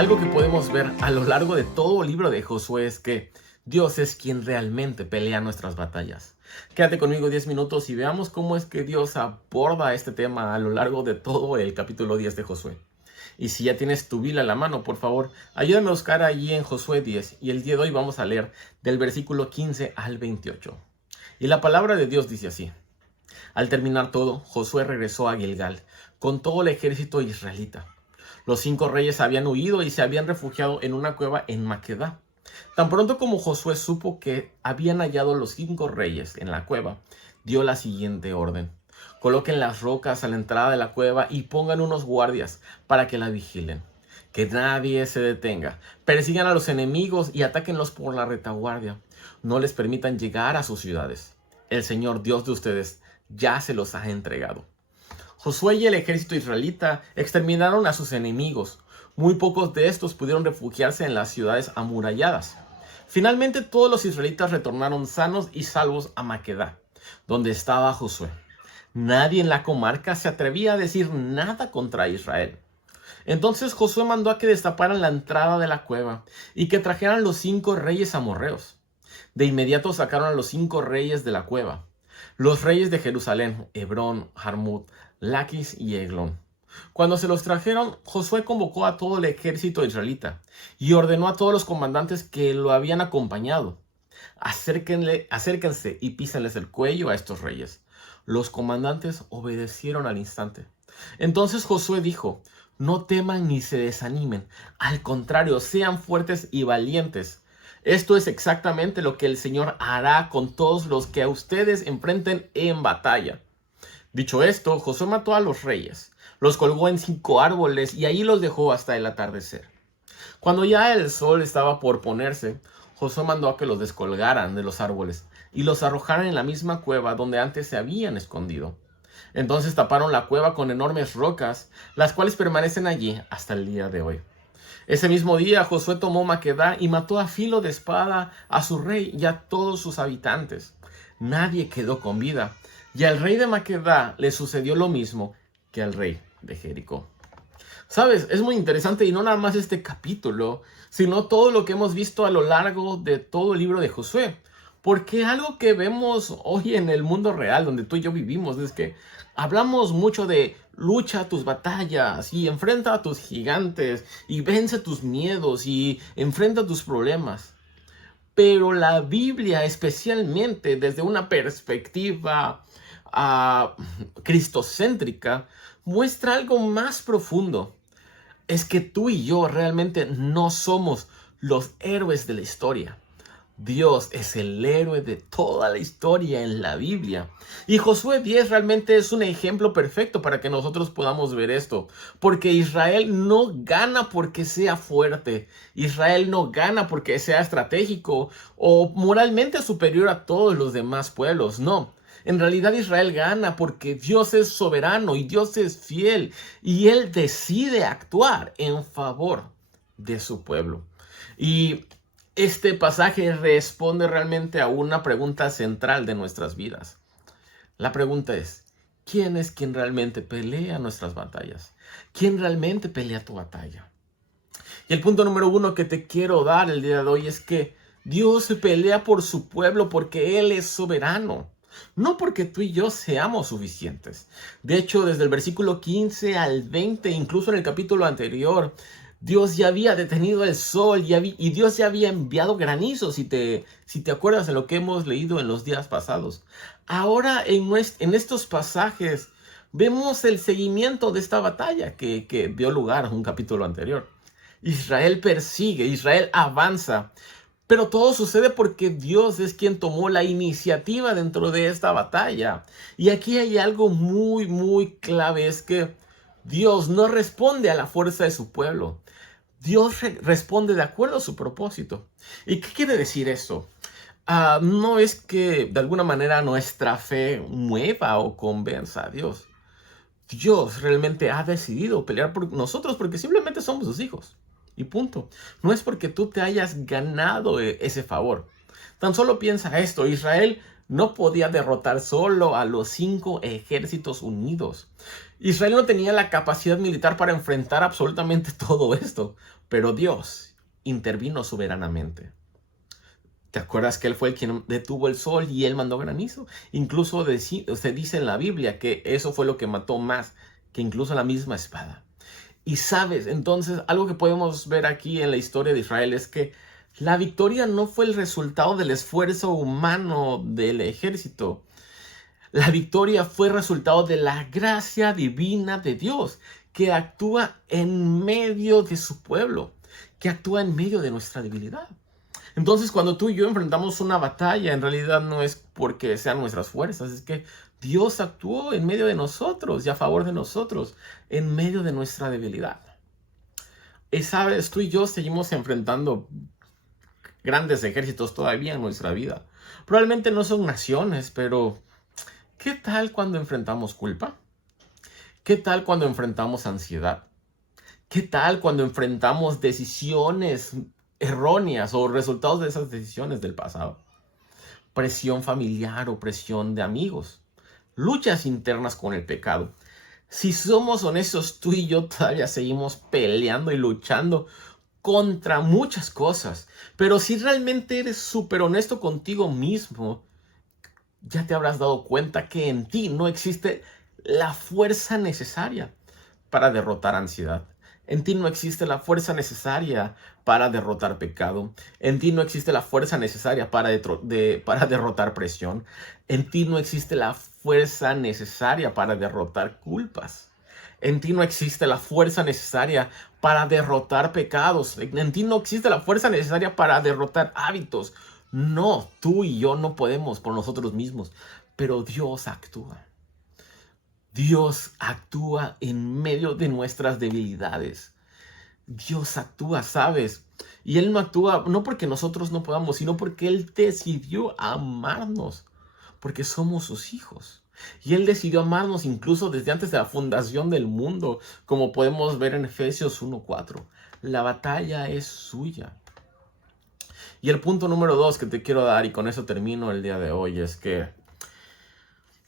Algo que podemos ver a lo largo de todo el libro de Josué es que Dios es quien realmente pelea nuestras batallas. Quédate conmigo 10 minutos y veamos cómo es que Dios aborda este tema a lo largo de todo el capítulo 10 de Josué. Y si ya tienes tu Biblia a la mano, por favor, ayúdame a buscar allí en Josué 10. Y el día de hoy vamos a leer del versículo 15 al 28. Y la palabra de Dios dice así. Al terminar todo, Josué regresó a Gilgal con todo el ejército israelita. Los 5 reyes habían huido y se habían refugiado en una cueva en Maquedá. Tan pronto como Josué supo que habían hallado los 5 reyes en la cueva, dio la siguiente orden. Coloquen las rocas a la entrada de la cueva y pongan unos guardias para que la vigilen. Que nadie se detenga. Persigan a los enemigos y atáquenlos por la retaguardia. No les permitan llegar a sus ciudades. El Señor Dios de ustedes ya se los ha entregado. Josué y el ejército israelita exterminaron a sus enemigos. Muy pocos de estos pudieron refugiarse en las ciudades amuralladas. Finalmente todos los israelitas retornaron sanos y salvos a Maquedá, donde estaba Josué. Nadie en la comarca se atrevía a decir nada contra Israel. Entonces Josué mandó a que destaparan la entrada de la cueva y que trajeran los 5 reyes amorreos. De inmediato sacaron a los 5 reyes de la cueva. Los reyes de Jerusalén, Hebrón, Jarmut, Laquis y Eglón. Cuando se los trajeron, Josué convocó a todo el ejército israelita y ordenó a todos los comandantes que lo habían acompañado. Acérquense y písenles el cuello a estos reyes. Los comandantes obedecieron al instante. Entonces Josué dijo, no teman ni se desanimen. Al contrario, sean fuertes y valientes. Esto es exactamente lo que el Señor hará con todos los que a ustedes enfrenten en batalla. Dicho esto, Josué mató a los reyes, los colgó en 5 árboles y ahí los dejó hasta el atardecer. Cuando ya el sol estaba por ponerse, Josué mandó a que los descolgaran de los árboles y los arrojaran en la misma cueva donde antes se habían escondido. Entonces taparon la cueva con enormes rocas, las cuales permanecen allí hasta el día de hoy. Ese mismo día Josué tomó Maquedá y mató a filo de espada a su rey y a todos sus habitantes. Nadie quedó con vida, y al rey de Maquedá le sucedió lo mismo que al rey de Jericó. Sabes, es muy interesante y no nada más este capítulo, sino todo lo que hemos visto a lo largo de todo el libro de Josué. Porque algo que vemos hoy en el mundo real, donde tú y yo vivimos, es que hablamos mucho de lucha tus batallas y enfrenta a tus gigantes y vence tus miedos y enfrenta tus problemas. Pero la Biblia, especialmente desde una perspectiva cristocéntrica, muestra algo más profundo. Es que tú y yo realmente no somos los héroes de la historia. Dios es el héroe de toda la historia en la Biblia. Y Josué 10 realmente es un ejemplo perfecto para que nosotros podamos ver esto. Porque Israel no gana porque sea fuerte. Israel no gana porque sea estratégico o moralmente superior a todos los demás pueblos. No. En realidad Israel gana porque Dios es soberano y Dios es fiel. Y Él decide actuar en favor de su pueblo. Y este pasaje responde realmente a una pregunta central de nuestras vidas. La pregunta es, ¿quién es quien realmente pelea nuestras batallas? ¿Quién realmente pelea tu batalla? Y el punto número 1 que te quiero dar el día de hoy es que Dios se pelea por su pueblo porque Él es soberano. No porque tú y yo seamos suficientes. De hecho, desde el versículo 15 al 20, incluso en el capítulo anterior, Dios ya había detenido el sol y Dios ya había enviado granizo, si te acuerdas de lo que hemos leído en los días pasados. Ahora en estos pasajes vemos el seguimiento de esta batalla que dio lugar a un capítulo anterior. Israel persigue, Israel avanza, pero todo sucede porque Dios es quien tomó la iniciativa dentro de esta batalla. Y aquí hay algo muy, muy clave, es que Dios no responde a la fuerza de su pueblo. Dios responde de acuerdo a su propósito. ¿Y qué quiere decir eso? No es que de alguna manera nuestra fe mueva o convenza a Dios. Dios realmente ha decidido pelear por nosotros porque simplemente somos sus hijos. Y punto. No es porque tú te hayas ganado ese favor. Tan solo piensa esto. Israel no podía derrotar solo a los 5 ejércitos unidos. Israel no tenía la capacidad militar para enfrentar absolutamente todo esto, pero Dios intervino soberanamente. ¿Te acuerdas que Él fue el quien detuvo el sol y Él mandó granizo? Incluso se dice en la Biblia que eso fue lo que mató más que incluso la misma espada. Y sabes, entonces algo que podemos ver aquí en la historia de Israel es que la victoria no fue el resultado del esfuerzo humano del ejército. La victoria fue resultado de la gracia divina de Dios, que actúa en medio de su pueblo, que actúa en medio de nuestra debilidad. Entonces, cuando tú y yo enfrentamos una batalla, en realidad no es porque sean nuestras fuerzas, es que Dios actuó en medio de nosotros y a favor de nosotros, en medio de nuestra debilidad. Y sabes, tú y yo seguimos enfrentando grandes ejércitos todavía en nuestra vida. Probablemente no son naciones, pero ¿qué tal cuando enfrentamos culpa? ¿Qué tal cuando enfrentamos ansiedad? ¿Qué tal cuando enfrentamos decisiones erróneas o resultados de esas decisiones del pasado? Presión familiar o presión de amigos. Luchas internas con el pecado. Si somos honestos, tú y yo todavía seguimos peleando y luchando contra muchas cosas. Pero si realmente eres súper honesto contigo mismo, ya te habrás dado cuenta que en ti no existe la fuerza necesaria para derrotar ansiedad. En ti no existe la fuerza necesaria para derrotar pecado. En ti no existe la fuerza necesaria para derrotar presión. En ti no existe la fuerza necesaria para derrotar culpas. En ti no existe la fuerza necesaria para derrotar pecados. En ti no existe la fuerza necesaria para derrotar hábitos. No, tú y yo no podemos por nosotros mismos, pero Dios actúa. Dios actúa en medio de nuestras debilidades. Dios actúa, ¿sabes? Y Él no actúa no porque nosotros no podamos, sino porque Él decidió amarnos, porque somos sus hijos. Y Él decidió amarnos incluso desde antes de la fundación del mundo, como podemos ver en Efesios 1:4. La batalla es suya. Y el punto número 2 que te quiero dar, y con eso termino el día de hoy, es que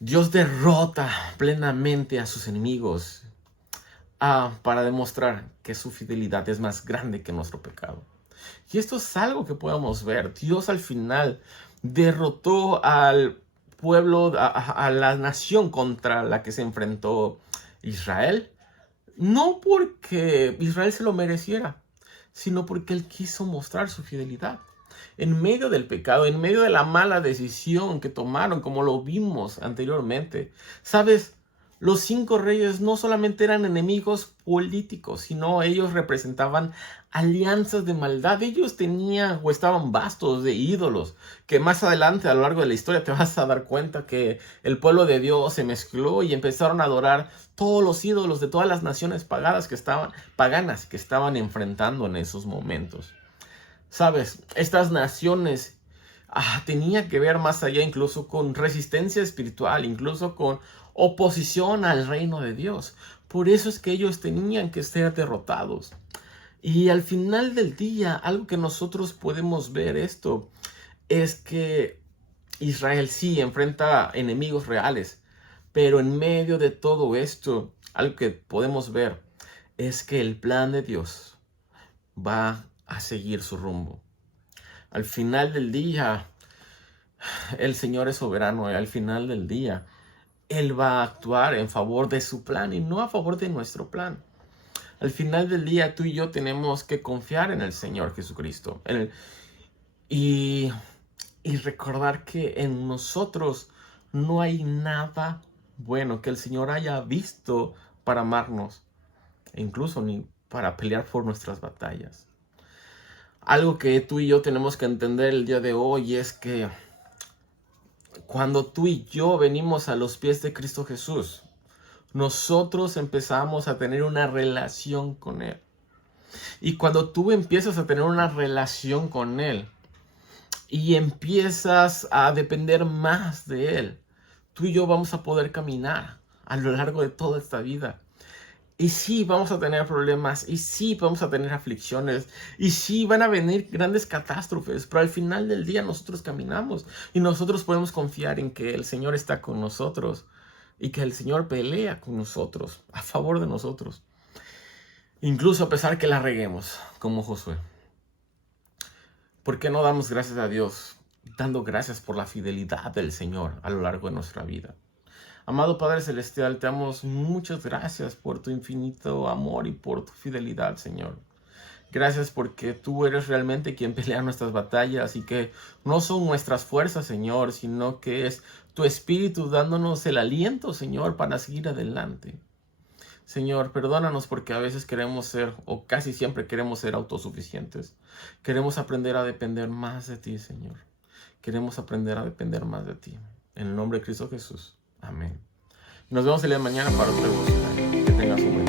Dios derrota plenamente a sus enemigos para demostrar que su fidelidad es más grande que nuestro pecado. Y esto es algo que podemos ver. Dios al final derrotó al pueblo, a la nación contra la que se enfrentó Israel. No porque Israel se lo mereciera, sino porque Él quiso mostrar su fidelidad. En medio del pecado, en medio de la mala decisión que tomaron, como lo vimos anteriormente. ¿Sabes? Los 5 reyes no solamente eran enemigos políticos, sino ellos representaban alianzas de maldad. Ellos tenían o estaban vastos de ídolos, que más adelante a lo largo de la historia te vas a dar cuenta que el pueblo de Dios se mezcló y empezaron a adorar todos los ídolos de todas las naciones paganas que estaban enfrentando en esos momentos. ¿Sabes? Estas naciones tenían que ver más allá, incluso con resistencia espiritual, incluso con oposición al reino de Dios. Por eso es que ellos tenían que ser derrotados. Y al final del día, algo que nosotros podemos ver esto es que Israel sí enfrenta enemigos reales, pero en medio de todo esto, algo que podemos ver es que el plan de Dios va a seguir su rumbo. Al final del día, el Señor es soberano y al final del día, Él va a actuar en favor de su plan y no a favor de nuestro plan. Al final del día, tú y yo tenemos que confiar en el Señor Jesucristo. Y recordar que en nosotros no hay nada bueno que el Señor haya visto para amarnos, e incluso ni para pelear por nuestras batallas. Algo que tú y yo tenemos que entender el día de hoy es que cuando tú y yo venimos a los pies de Cristo Jesús, nosotros empezamos a tener una relación con Él. Y cuando tú empiezas a tener una relación con Él y empiezas a depender más de Él, tú y yo vamos a poder caminar a lo largo de toda esta vida Y sí, vamos a tener problemas, y sí, vamos a tener aflicciones, y sí, van a venir grandes catástrofes, pero al final del día nosotros caminamos y nosotros podemos confiar en que el Señor está con nosotros y que el Señor pelea con nosotros, a favor de nosotros, incluso a pesar que la reguemos, como Josué. ¿Por qué no damos gracias a Dios, dando gracias por la fidelidad del Señor a lo largo de nuestra vida? Amado Padre Celestial, te damos muchas gracias por tu infinito amor y por tu fidelidad, Señor. Gracias porque tú eres realmente quien pelea nuestras batallas y que no son nuestras fuerzas, Señor, sino que es tu Espíritu dándonos el aliento, Señor, para seguir adelante. Señor, perdónanos porque a veces queremos ser, o casi siempre queremos ser autosuficientes. Queremos aprender a depender más de ti, Señor. Queremos aprender a depender más de ti. En el nombre de Cristo Jesús. Amén. Nos vemos el día de mañana para otro devocional. Que tengas un buen día.